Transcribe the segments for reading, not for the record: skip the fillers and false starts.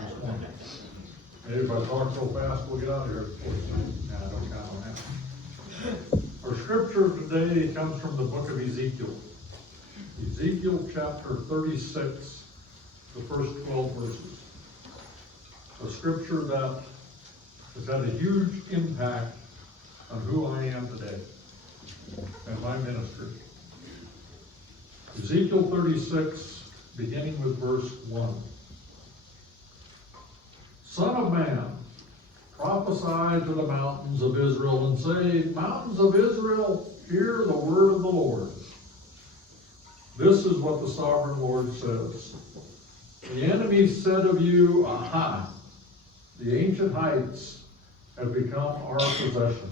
this morning. Maybe if I talk so fast, we'll get out of here. Nah, I don't count on that. Our scripture today comes from the book of Ezekiel. Ezekiel chapter 36, the first 12 verses. A scripture that has had a huge impact on who I am today and my ministry. Ezekiel 36, beginning with verse 1. Son of man, prophesy to the mountains of Israel and say, Mountains of Israel, hear the word of the Lord. This is what the sovereign Lord says. The enemy said of you, Aha, the ancient heights have become our possession.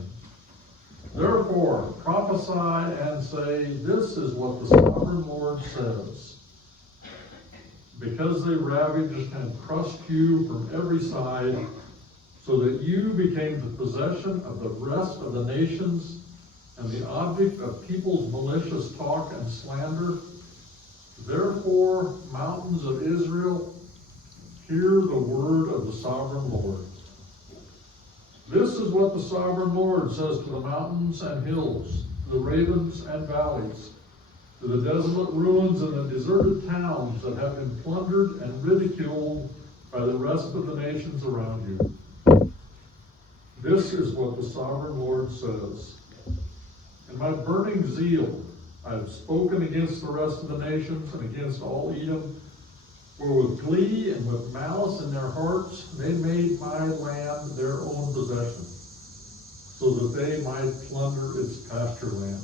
Therefore, prophesy and say, This is what the sovereign Lord says. Because they ravaged and crushed you from every side, so that you became the possession of the rest of the nations and the object of people's malicious talk and slander. Therefore, mountains of Israel, hear the word of the sovereign Lord. This is what the sovereign Lord says to the mountains and hills, to the ravens and valleys, to the desolate ruins and the deserted towns that have been plundered and ridiculed by the rest of the nations around you. This is what the sovereign Lord says. In my burning zeal, I have spoken against the rest of the nations and against all Edom, for with glee and with malice in their hearts they made my land their own possession, so that they might plunder its pasture land.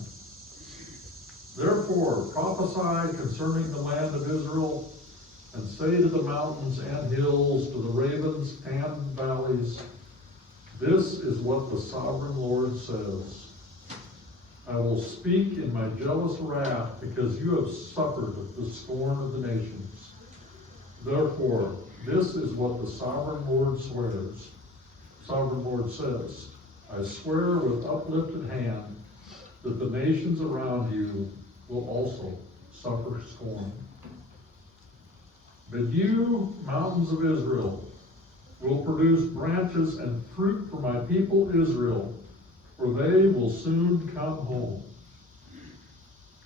Therefore prophesy concerning the land of Israel, and say to the mountains and hills, to the ravens and valleys, This is what the sovereign Lord says. I will speak in my jealous wrath, because you have suffered the scorn of the nations. Therefore, this is what the sovereign Lord swears. Sovereign Lord says, I swear with uplifted hand that the nations around you will also suffer scorn. But you, mountains of Israel, will produce branches and fruit for my people Israel, for they will soon come home.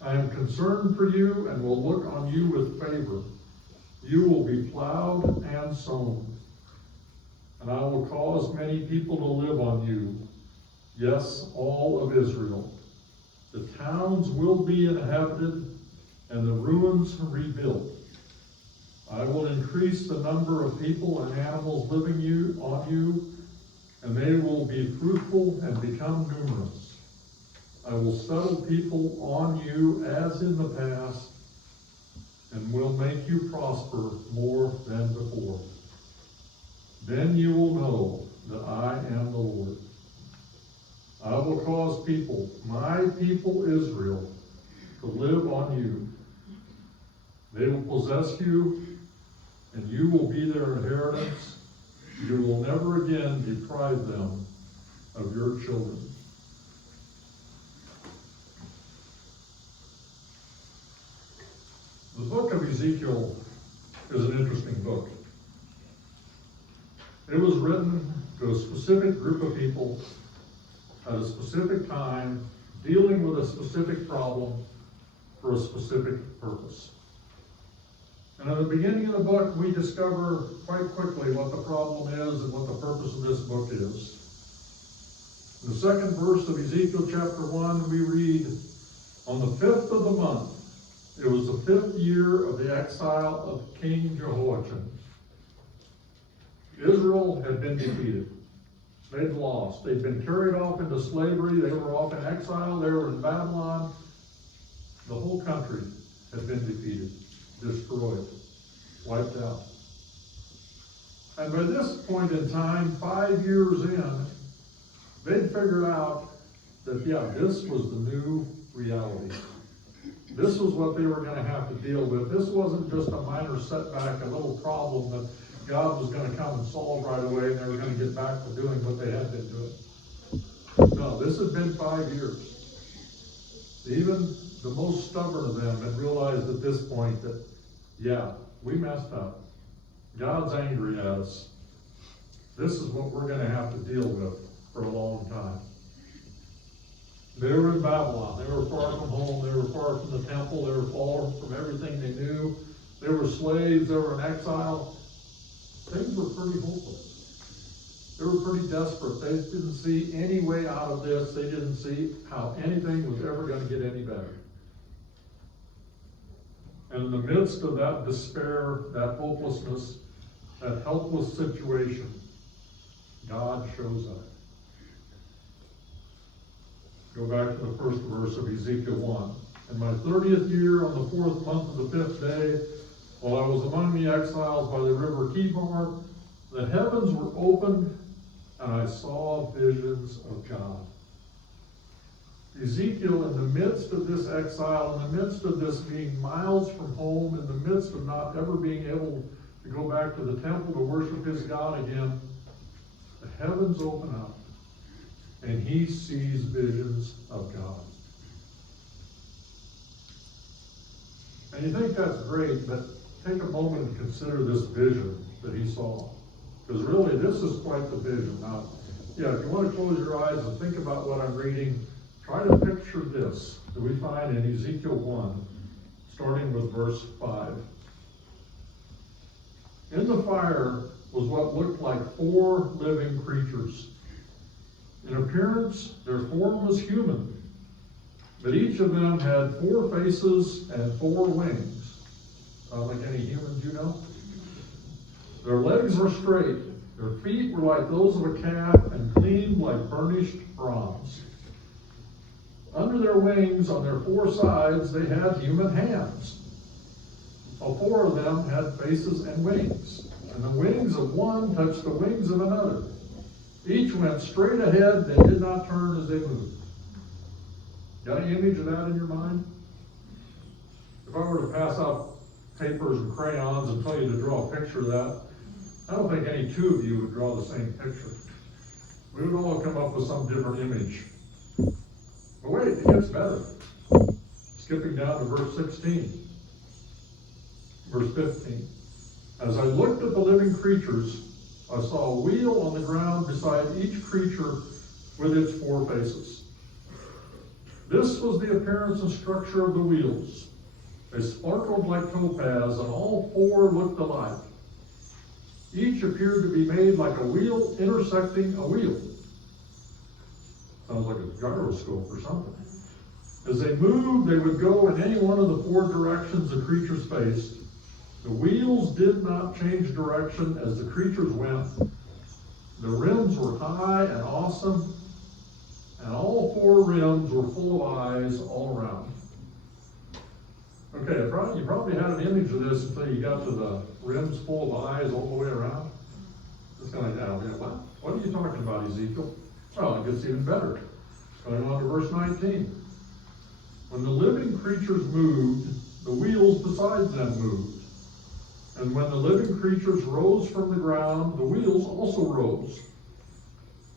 I am concerned for you and will look on you with favor. You will be plowed and sown, and I will cause many people to live on you, yes, all of Israel. The towns will be inhabited, and the ruins rebuilt. I will increase the number of people and animals living on you, and they will be fruitful and become numerous. I will settle people on you as in the past, and will make you prosper more than before. Then you will know that I am the Lord. I will cause people, my people Israel, to live on you. They will possess you, and you will be their inheritance. You will never again deprive them of your children. The book of Ezekiel is an interesting book. It was written to a specific group of people at a specific time, dealing with a specific problem for a specific purpose. And at the beginning of the book, we discover quite quickly what the problem is and what the purpose of this book is. In the second verse of Ezekiel chapter 1, we read, On the 5th of the month, it was the 5th year of the exile of King Jehoiachin. Israel had been defeated. They'd lost. They'd been carried off into slavery. They were off in exile. They were in Babylon. The whole country had been defeated, destroyed, wiped out. And by this point in time, 5 years in, they'd figured out that, this was the new reality. This was what they were going to have to deal with. This wasn't just a minor setback, a little problem that God was going to come and solve right away, and they were going to get back to doing what they had been doing. No, this had been 5 years. Even the most stubborn of them had realized at this point that, we messed up. God's angry at us. This is what we're going to have to deal with for a long time. They were in Babylon. They were far from home. They were far from the temple. They were far from everything they knew. They were slaves. They were in exile. Things were pretty hopeless. They were pretty desperate. They didn't see any way out of this. They didn't see how anything was ever going to get any better. And in the midst of that despair, that hopelessness, that helpless situation, God shows up. Go back to the first verse of Ezekiel 1. In my 30th year, on the 4th month of the 5th day, while I was among the exiles by the river Kibar, the heavens were opened, and I saw visions of God. Ezekiel, in the midst of this exile, in the midst of this being miles from home, in the midst of not ever being able to go back to the temple to worship his God again, the heavens open up, and he sees visions of God. And you think that's great, but take a moment and consider this vision that he saw. Because really, this is quite the vision. Now, yeah, if you want to close your eyes and think about what I'm reading, try to picture this that we find in Ezekiel 1, starting with verse 5. In the fire was what looked like 4 living creatures. In appearance, their form was human, but each of them had 4 faces and 4 wings. Sound like any humans you know? Their legs were straight, their feet were like those of a calf and clean like burnished bronze. Under their wings, on their 4 sides, they had human hands. All 4 of them had faces and wings, and the wings of one touched the wings of another. Each went straight ahead, they did not turn as they moved. Got any image of that in your mind? If I were to pass out papers and crayons and tell you to draw a picture of that, I don't think any 2 of you would draw the same picture. We would all come up with some different image. But wait, it gets better. Skipping down to verse 16. Verse 15. As I looked at the living creatures, I saw a wheel on the ground beside each creature with its 4 faces. This was the appearance and structure of the wheels. They sparkled like topaz, and all 4 looked alike. Each appeared to be made like a wheel intersecting a wheel. Sounds like a gyroscope or something. As they moved, they would go in any one of the 4 directions the creatures faced. The wheels did not change direction as the creatures went. The rims were high and awesome, and all 4 rims were full of eyes all around. Okay, you probably had an image of this until you got to the rims full of eyes all the way around. It's kind of like, what are you talking about, Ezekiel? Well, it gets even better. Going on to verse 19. When the living creatures moved, the wheels beside them moved. And when the living creatures rose from the ground, the wheels also rose.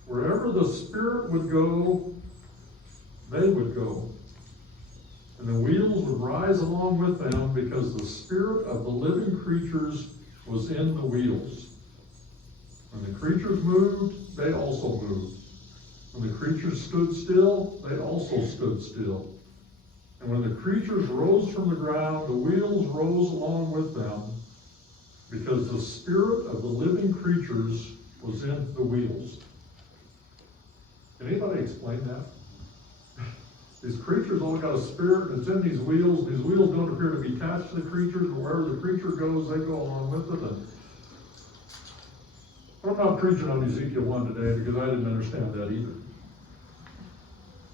Wherever the Spirit would go, they would go. And the wheels would rise along with them because the spirit of the living creatures was in the wheels. When the creatures moved, they also moved. When the creatures stood still, they also stood still. And when the creatures rose from the ground, the wheels rose along with them, because the spirit of the living creatures was in the wheels. Can anybody explain that? These creatures all got a spirit, and it's in these wheels. These wheels don't appear to be attached to the creatures, and wherever the creature goes, they go along with it. But I'm not preaching on Ezekiel 1 today because I didn't understand that either.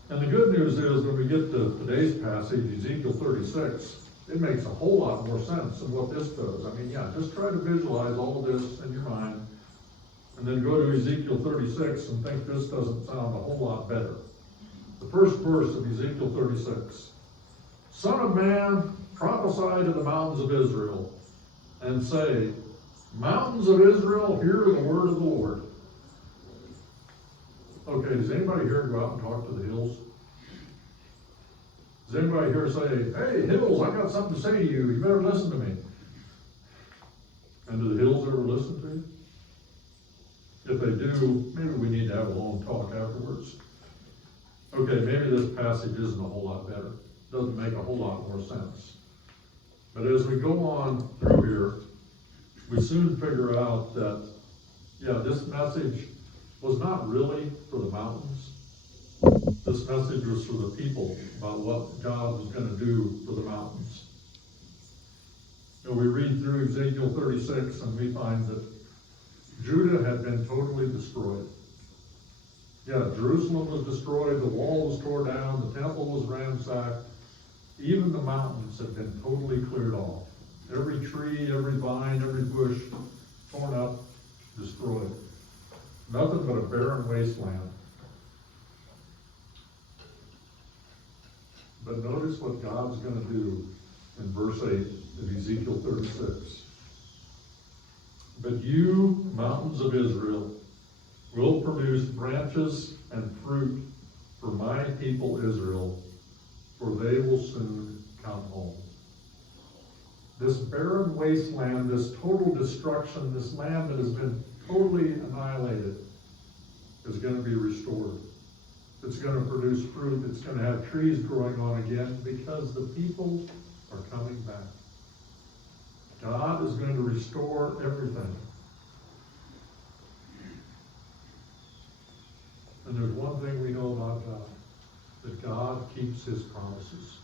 And the good news is when we get to today's passage, Ezekiel 36, it makes a whole lot more sense than what this does. I mean, yeah, just try to visualize all of this in your mind, and then go to Ezekiel 36 and think this doesn't sound a whole lot better. The first verse of Ezekiel 36. Son of man, prophesy to the mountains of Israel, and say, Mountains of Israel, hear the word of the Lord. Okay, does anybody here go out and talk to the hills? Does anybody here say, hey, hills, I got something to say to you. You better listen to me. And do the hills ever listen to you? If they do, maybe we need to have a long talk afterwards. Okay, maybe this passage isn't a whole lot better. Doesn't make a whole lot more sense. But as we go on through here, we soon figure out that, yeah, this message was not really for the mountains. This message was for the people about what God was going to do for the mountains. You know, we read through Ezekiel 36 and we find that Judah had been totally destroyed. Yeah, Jerusalem was destroyed, the wall was torn down, the temple was ransacked. Even the mountains had been totally cleared off. Every tree, every vine, every bush torn up, destroyed. Nothing but a barren wasteland. But notice what God's going to do in verse 8 of Ezekiel 36. But you, mountains of Israel, will produce branches and fruit for my people Israel, for they will soon come home. This barren wasteland, this total destruction, this land that has been totally annihilated is going to be restored. It's going to produce fruit. It's going to have trees growing on again because the people are coming back. God is going to restore everything. And there's one thing we know about God, that God keeps his promises.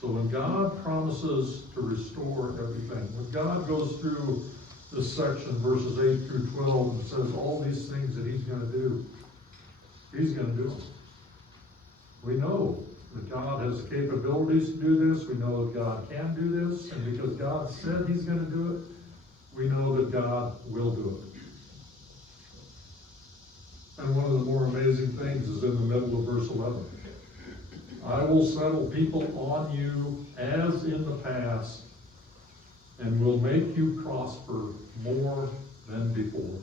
So when God promises to restore everything, when God goes through this section, verses 8 through 12, and says all these things that he's going to do, he's going to do them. We know that God has capabilities to do this. We know that God can do this. And because God said he's going to do it, we know that God will do it. And one of the more amazing things is in the middle of verse 11. I will settle people on you as in the past, and will make you prosper more than before.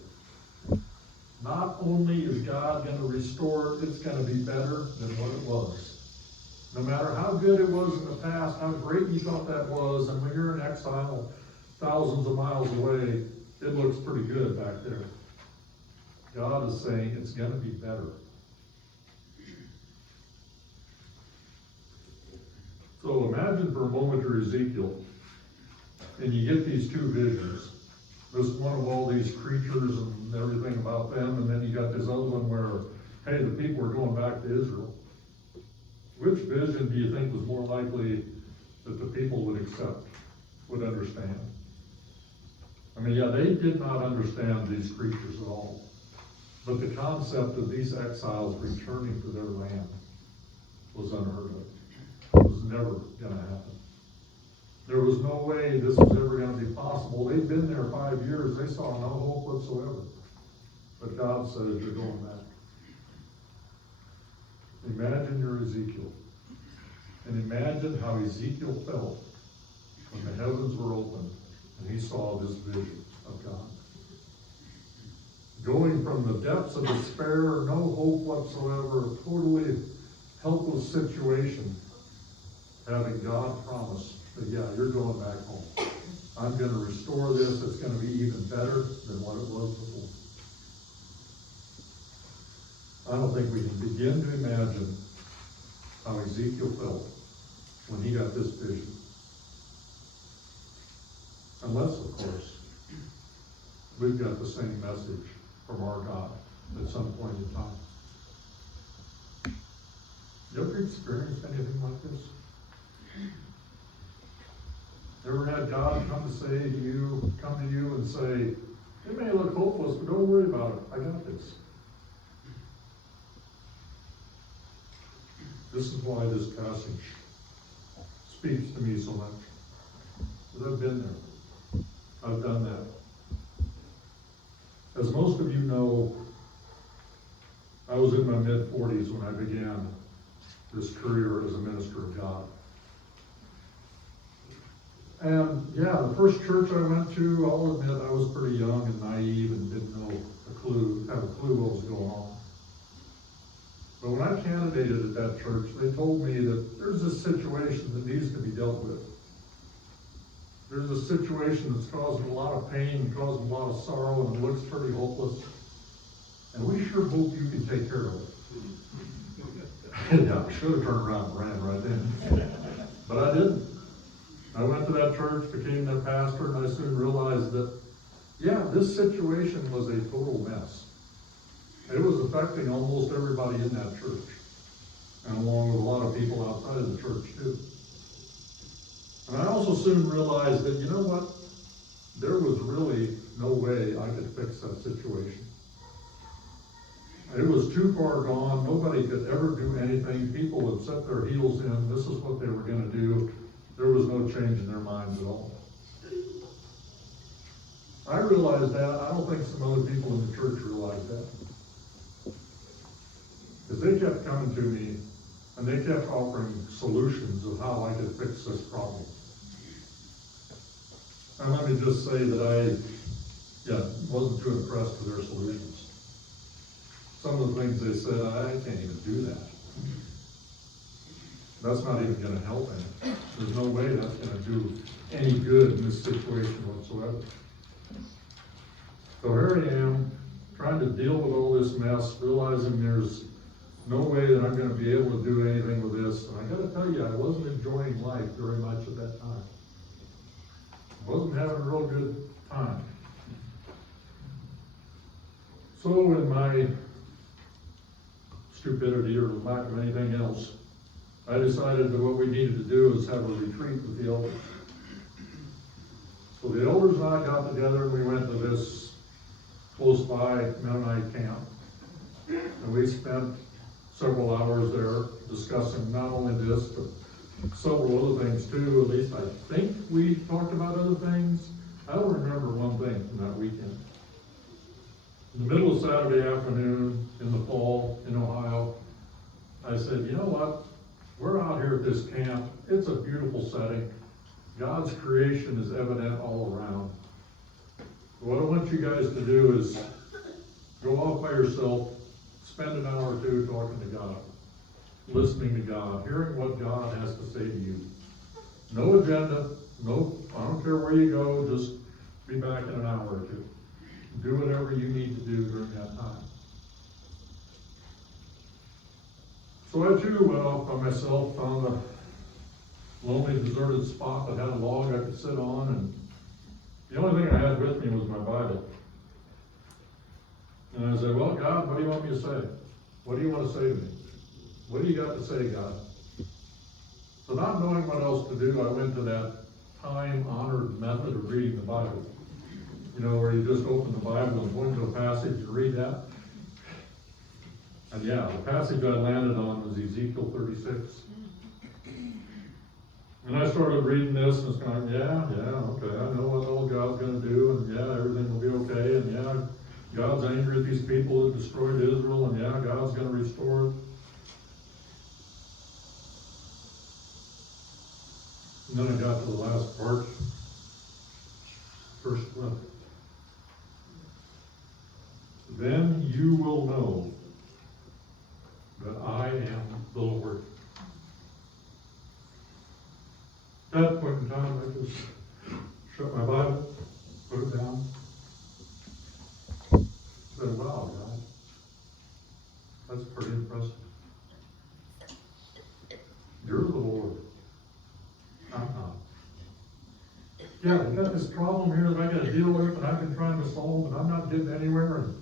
Not only is God going to restore it, it's going to be better than what it was. No matter how good it was in the past, how great you thought that was, and when you're in exile thousands of miles away, it looks pretty good back there. God is saying it's going to be better. So imagine for a moment you're Ezekiel, and you get these two visions. This one of all these creatures and everything about them, and then you got this other one where, hey, the people are going back to Israel. Which vision do you think was more likely that the people would accept, would understand? I mean, yeah, they did not understand these creatures at all. But the concept of these exiles returning to their land was unheard of. It was never going to happen. There was no way this was ever going to be possible. They'd been there 5 years. They saw no hope whatsoever. But God says, you're going back. Imagine you're Ezekiel. And imagine how Ezekiel felt when the heavens were opened and he saw this vision of God. Going from the depths of despair, no hope whatsoever, a totally helpless situation, having God promise that, yeah, you're going back home. I'm going to restore this. It's going to be even better than what it was before. I don't think we can begin to imagine how Ezekiel felt when he got this vision. Unless, of course, we've got the same message from our God at some point in time. You ever experienced anything like this? Ever had God come to you and say, it may look hopeless, but don't worry about it. I got this. This is why this passage speaks to me so much. Because I've been there. I've done that. As most of you know, I was in my mid-40s when I began this career as a minister of God. And yeah, the first church I went to, I'll admit I was pretty young and naive and didn't have a clue what was going on. But when I candidated at that church, they told me that there's this situation that needs to be dealt with. there's a situation that's causing a lot of pain, causing a lot of sorrow, and it looks pretty hopeless. And we sure hope you can take care of it. Yeah, I should have turned around and ran right then. But I didn't. I went to that church, became their pastor, and I soon realized that, yeah, this situation was a total mess. It was affecting almost everybody in that church, and along with a lot of people outside of the church too. And I also soon realized that, you know what? There was really no way I could fix that situation. It was too far gone. Nobody could ever do anything. People had set their heels in. This is what they were going to do. There was no change in their minds at all. I realized that. I don't think some other people in the church realized that. Because they kept coming to me and they kept offering solutions of how I could fix this problem. And let me just say that I wasn't too impressed with their solutions. Some of the things they said, I can't even do that. That's not even going to help any. There's no way that's going to do any good in this situation whatsoever. So here I am, trying to deal with all this mess, realizing there's no way that I'm going to be able to do anything with this. And I got to tell you, I wasn't enjoying life very much at that time. I wasn't having a real good time. So in my stupidity or lack of anything else, I decided that what we needed to do is have a retreat with the elders. So the elders and I got together and we went to this close by Mennonite camp. And we spent several hours there discussing not only this, but several other things too. At least I think we talked about other things. I don't remember one thing from that weekend. In the middle of Saturday afternoon in the fall in Ohio, I said, you know what? We're out here at this camp. It's a beautiful setting. God's creation is evident all around. What I want you guys to do is go off by yourself, spend an hour or two talking to God, listening to God, hearing what God has to say to you. No agenda, I don't care where you go, just be back in an hour or two. Do whatever you need to do during that time. So I too went off by myself, found a lonely, deserted spot that had a log I could sit on, and the only thing I had with me was my Bible. And I said, well, God, what do you want me to say? What do you want to say to me? What do you got to say, God? So not knowing what else to do, I went to that time-honored method of reading the Bible. You know, where you just open the Bible and point to a passage and read that. And yeah, the passage I landed on was Ezekiel 36. And I started reading this, and it's kind of, okay, I know what all God's going to do, and yeah, everything will be okay, and yeah, God's angry at these people that destroyed Israel, and yeah, God's going to restore it. And then I got to the last part, verse 12. Then you will know that I am the Lord. At that point in time, I just shut my Bible, put it down, said, wow, God, that's pretty impressive. You're the Lord. I'm not. Yeah, I got this problem here that I got to deal with, and I've been trying to solve, and I'm not getting anywhere, and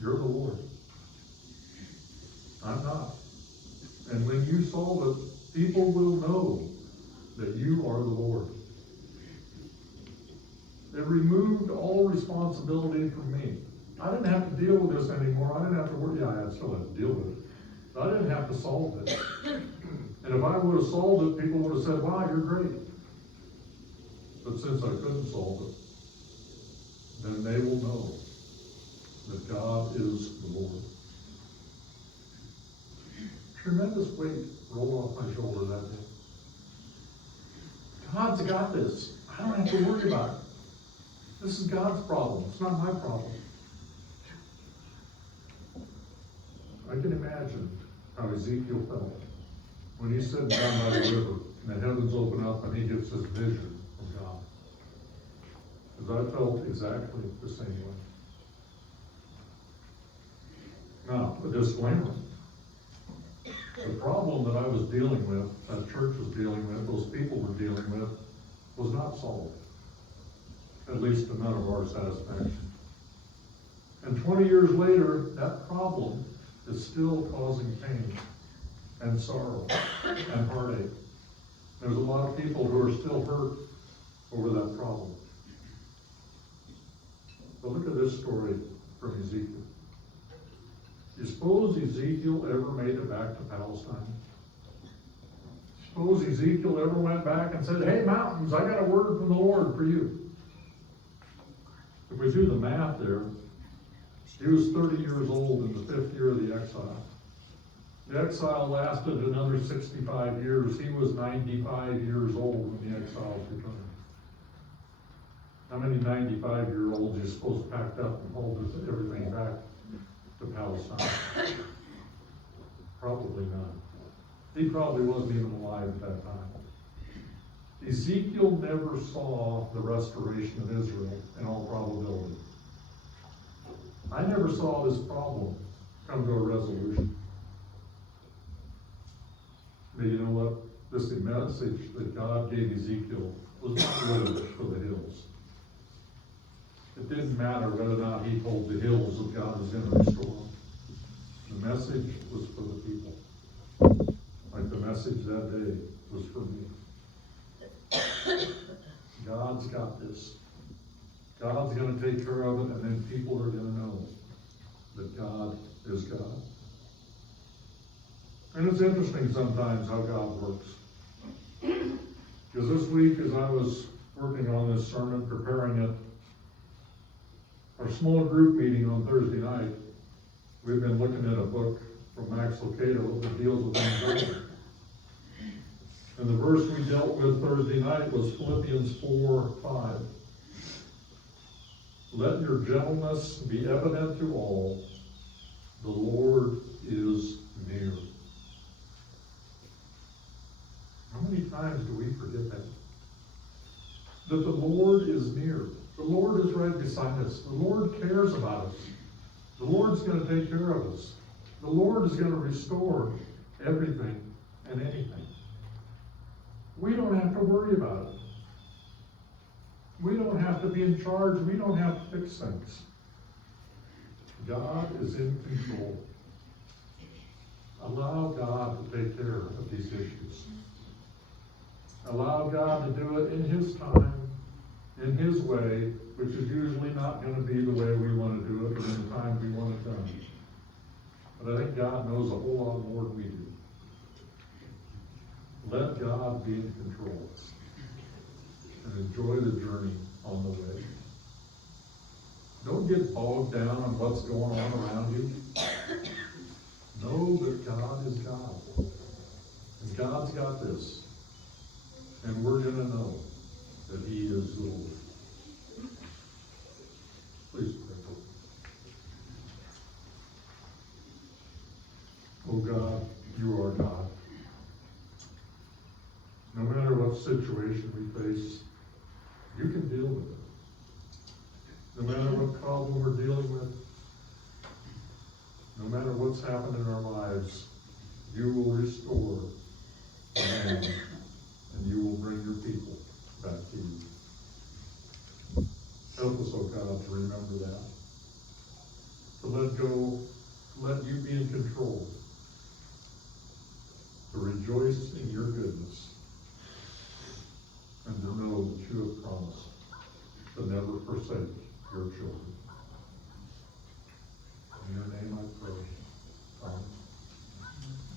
you're the Lord. I'm not. And when you solve it, people will know that you are the Lord. It removed all responsibility from me. I didn't have to deal with this anymore. I didn't have to worry. Yeah, I still had to deal with it. But I didn't have to solve it. And if I would have solved it, people would have said, wow, you're great. But since I couldn't solve it, then they will know that God is the Lord. Tremendous weight rolled off my shoulder that day. God's got this. I don't have to worry about it. This is God's problem. It's not my problem. I can imagine how Ezekiel felt when he's sitting down by the river and the heavens open up and he gets this vision of because I felt exactly the same way. Now, a disclaimer. The problem that I was dealing with, that church was dealing with, those people were dealing with, was not solved. At least to none of our satisfaction. And 20 years later, that problem is still causing pain and sorrow and heartache. There's a lot of people who are still hurt over that problem. But look at this story from Ezekiel. You suppose Ezekiel ever made it back to Palestine? Suppose Ezekiel ever went back and said, hey mountains, I got a word from the Lord for you. If we do the math there, he was 30 years old in the 5th year of the exile. The exile lasted another 65 years. He was 95 years old when the exiles returned. How many 95-year-olds do you suppose packed up and hauled everything back to Palestine? Probably none. He probably wasn't even alive at that time. Ezekiel never saw the restoration of Israel in all probability. I never saw this problem come to a resolution. But you know what? This message that God gave Ezekiel was not really for the hills. It didn't matter whether or not he told the hills that God was going to restore them. The message was for the people. Like the message that day was for me. God's got this. God's going to take care of it, and then people are going to know that God is God. And it's interesting sometimes how God works. Because this week, as I was working on this sermon, preparing it, our small group meeting on Thursday night, we've been looking at a book from Max Lucado that deals with anxiety. And the verse we dealt with Thursday night was Philippians 4:5. Let your gentleness be evident to all. The Lord is near. How many times do we forget that? That the Lord is near. The Lord is right beside us. The Lord cares about us. The Lord's going to take care of us. The Lord is going to restore everything and anything. We don't have to worry about it. We don't have to be in charge. We don't have to fix things. God is in control. Allow God to take care of these issues. Allow God to do it in His time, in His way, which is usually not going to be the way we want to do it, or in the time we want it done. But I think God knows a whole lot more than we do. Let God be in control and enjoy the journey on the way. Don't get bogged down on what's going on around you. Know that God is God. And God's got this. And we're going to know that He is Lord. Please pray. Oh God, you are God. No matter what situation we face, you can deal with it. No matter what problem we're dealing with, no matter what's happened in our lives, you will restore the land, and you will bring your people back to you. Help us, oh God, to remember that. To let go, to let you be in control. To rejoice in your goodness. And to know that you have promised to never forsake your children.